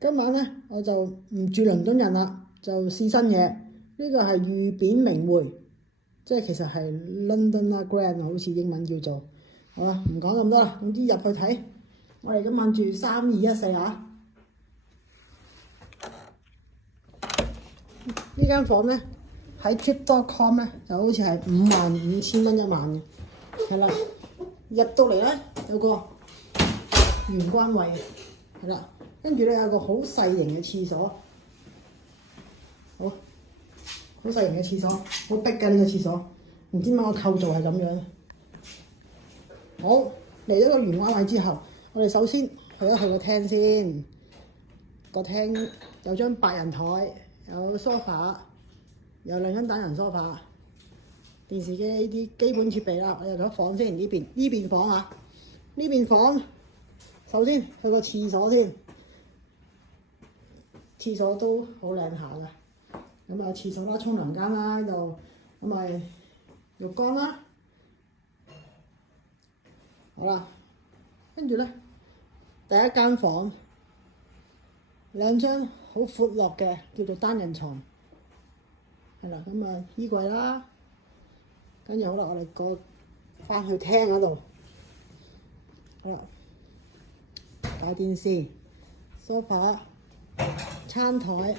今晚咧我就唔住倫敦人啦，就試新嘢。呢個係御扁名匯，即係其實係 Londoner Grand 好似英文叫做。好啦，唔講咁多啦，總之入去睇。我哋今晚住3214啊！呢間房咧喺 Trip.com 咧就好似係55,000蚊一晚嘅，係啦。入到嚟咧有個玄關位，係啦，跟住咧有個好細型嘅廁所，好細型嘅廁所，好逼㗎呢個廁所，唔知點解個構造係咁樣。好，嚟咗個玄關位之後，我哋首先去一去個廳先。個廳有張8人台，有 sofa， 有2張單人 sofa， 電視機呢啲基本設備啦。我入咗房先，呢邊房啊，呢邊房首先去個廁所先，廁所都好靚下㗎。咁啊，廁所啦、沖涼間啦呢度，咁咪浴缸啦。好啦，跟住咧第一間房2張好闊落嘅叫做單人床，係啦，咁啊衣櫃啦，跟住好啦，我哋過翻去廳嗰度，好啦，大電視、sofa、餐台，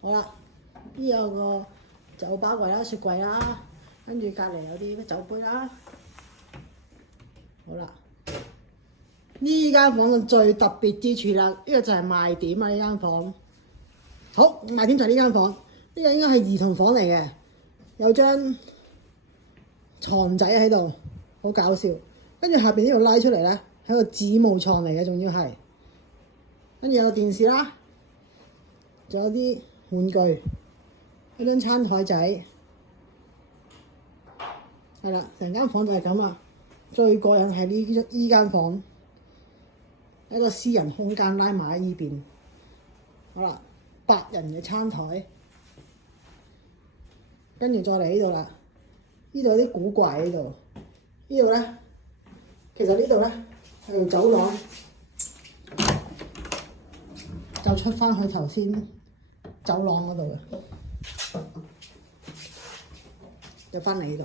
好啦，呢有個酒吧櫃啦、雪櫃啦，跟住隔離有啲酒杯啦，好啦。呢間房嘅最特別之處啦，呢個就係賣點啊！呢間房，好賣點就係呢間房，呢個應該係兒童房嚟嘅，有張床仔喺度，好搞笑。跟住下邊呢度拉出嚟咧，係個子母床嚟嘅，仲要係。跟住有個電視啦，仲有啲玩具，一張餐台仔，係啦，成間房就係咁啦。最過癮係呢間房。一個私人空間拉埋喺呢邊，好啦，8人嘅餐台，跟住再嚟呢度啦。呢度有啲古怪喺度，呢度咧，其實呢度咧係條走廊，就出翻去頭先走廊嗰度嘅，就翻嚟呢度。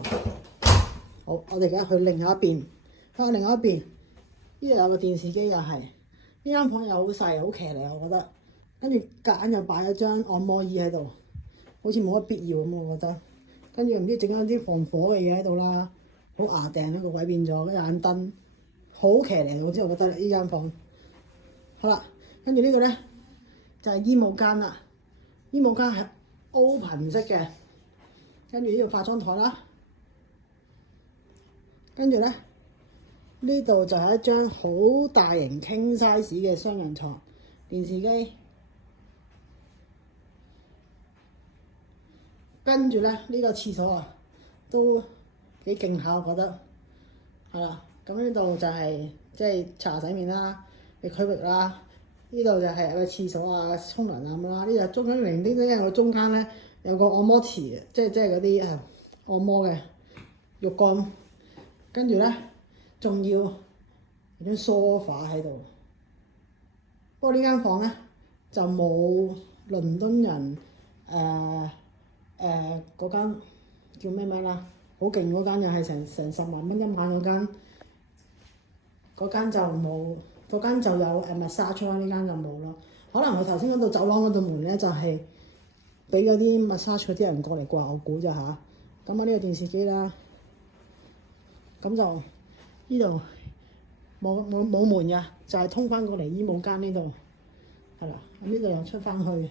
好，我哋而家去另外一邊，翻去另外一邊，呢度有個電視機又係。呢間房又好細，好騎呢，我覺得。跟住隔硬又擺咗張按摩椅喺度，好似冇乜必要咁，我覺得。跟住唔知整咗啲防火嘅嘢喺度啦，好牙掟一個位變咗，跟住眼燈，好騎呢。我覺得呢間房。好啦，跟住呢度咧就係衣帽間啦，衣帽間係 open 式嘅，跟住呢度化妝台啦，跟住咧。呢度就係一張好大型 king size 嘅雙人床，電視機，跟住咧呢個廁所啊都幾勁下，我覺得係啦。咁呢度就係即係茶洗面啦嘅區域啦，呢度就係有個廁所啊、沖涼啊咁啦。呢度中間零丁丁有個中間咧有個按摩池，即係嗰啲按摩嘅浴缸，跟住咧。仲要有張 sofa 喺度，不過呢間房咧就冇倫敦人嗰間叫咩啦，好勁嗰間又係成10萬蚊一晚嗰間就冇，嗰間就有massage 啦，呢間就冇咯。可能我頭先嗰度走廊嗰度門咧就係俾嗰啲 massage 嗰啲人過嚟啩，我估咋嚇。咁啊呢個電視機啦，咁就。呢度冇門㗎，就係通翻過嚟衣帽間呢度，係啦。咁呢度又出翻去，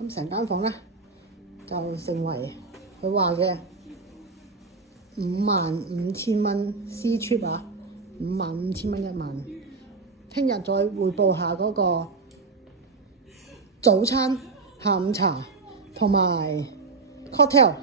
咁成間房咧就成為佢話嘅55,000蚊 C trip 啊，55,000蚊一晚。聽日再匯報下嗰個早餐、下午茶同埋 cocktail。